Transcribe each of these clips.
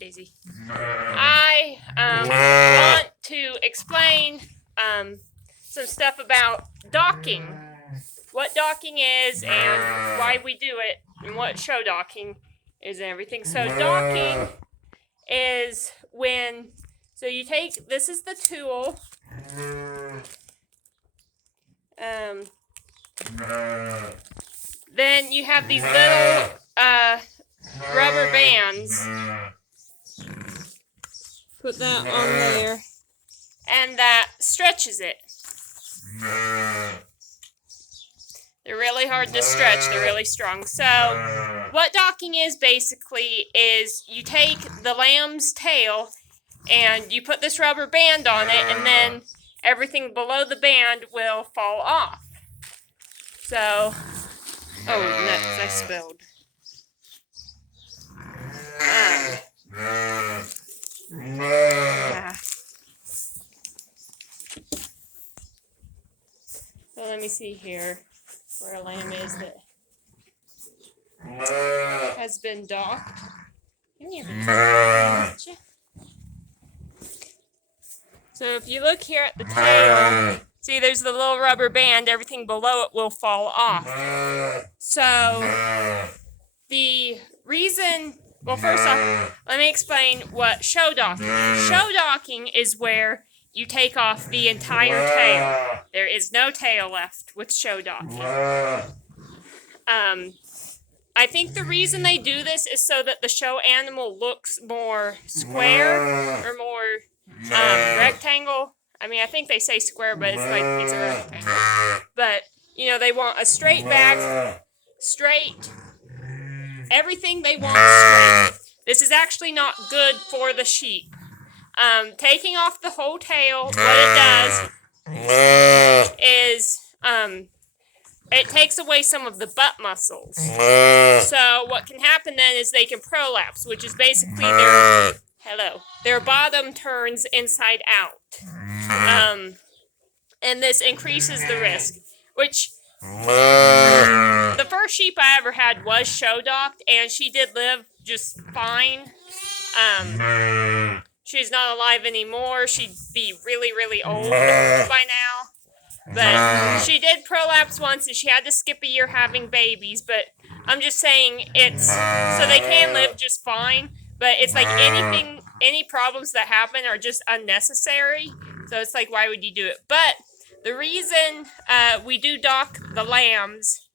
Daisy. I want to explain some stuff about docking. What docking is and why we do it and what show docking is and everything. So docking is when, so you take, this is the tool. Then you have these little rubber bands. Put that on there. And that stretches it. They're really hard to stretch. They're really strong. So what docking is basically is you take the lamb's tail and you put this rubber band on it, and then everything below the band will fall off. So, oh nuts, I spilled. So let me see here where a lamb is that has been docked. So if you look here at the tail, see there's the little rubber band, everything below it will fall off. So the reason, well, first off, let me explain what show docking is. Show docking is where you take off the entire tail. There is no tail left with show docking. I think the reason they do this is so that the show animal looks more square or more rectangle. I mean, I think they say square, but it's like it's a rectangle. But, you know, they want a straight back, straight, everything they want straight. This is actually not good for the sheep. Taking off the whole tail, what it does is it takes away some of the butt muscles. So what can happen then is they can prolapse, which is basically their bottom turns inside out. And this increases the risk, which the first sheep I ever had was show docked, and she did live just fine. She's not alive anymore. She'd be really, really old by now. But she did prolapse once, and she had to skip a year having babies. But I'm just saying it's so they can live just fine. But it's like any problems that happen are just unnecessary. So it's like, why would you do it? But the reason we do dock the lambs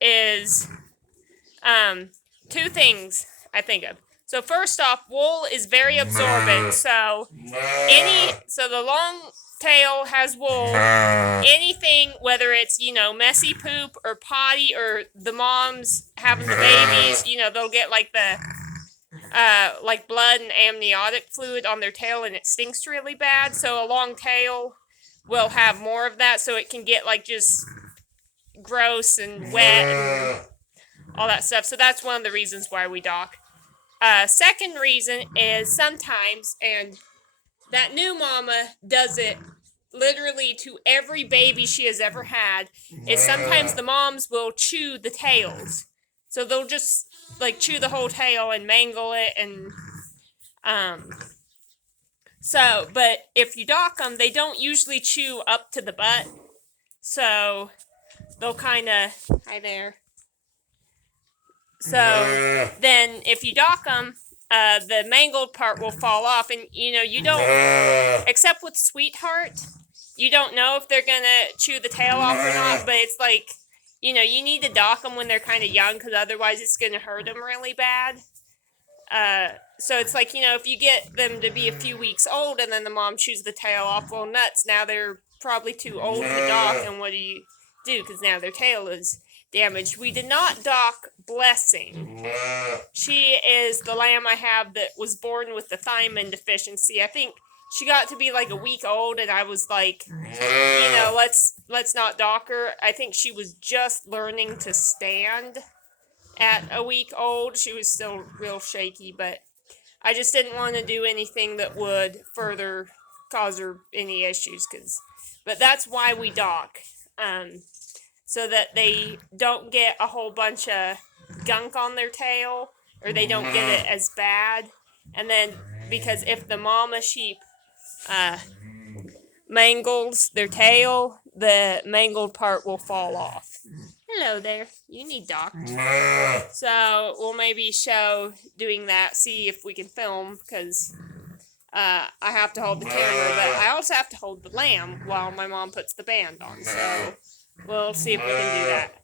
is two things I think of. So first off, wool is very absorbent. So the long tail has wool. Anything, whether it's, you know, messy poop or potty or the moms having the babies, you know, they'll get like the like blood and amniotic fluid on their tail, and it stinks really bad. So a long tail will have more of that, so it can get like just gross and wet and all that stuff. So that's one of the reasons why we dock. Second reason is sometimes, and that new mama does it literally to every baby she has ever had, is sometimes the moms will chew the tails. So they'll just like chew the whole tail and mangle it, and but if you dock them, they don't usually chew up to the butt. So they'll kind of, hi there. So then if you dock them, the mangled part will fall off, and you know, you don't, except with Sweetheart, you don't know if they're gonna chew the tail off or not, but it's like, you know, you need to dock them when they're kind of young, because otherwise it's gonna hurt them really bad. So it's like, you know, if you get them to be a few weeks old and then the mom chews the tail off, well, nuts, now they're probably too old to dock, and what do you do? Because now their tail is damaged. We did not dock Blessing. She is the lamb I have that was born with the thiamine deficiency. I think she got to be like a week old, and I was like, you know, let's not dock her. I think she was just learning to stand at a week old. She was still real shaky, but I just didn't want to do anything that would further cause her any issues. But that's why we dock. So that they don't get a whole bunch of gunk on their tail or they don't get it as bad. And then because if the mama sheep mangles their tail, the mangled part will fall off. Hello there. You need doctors. So we'll maybe show doing that, see if we can film, because I have to hold the camera, but I also have to hold the lamb while my mom puts the band on. So we'll see if we can do that.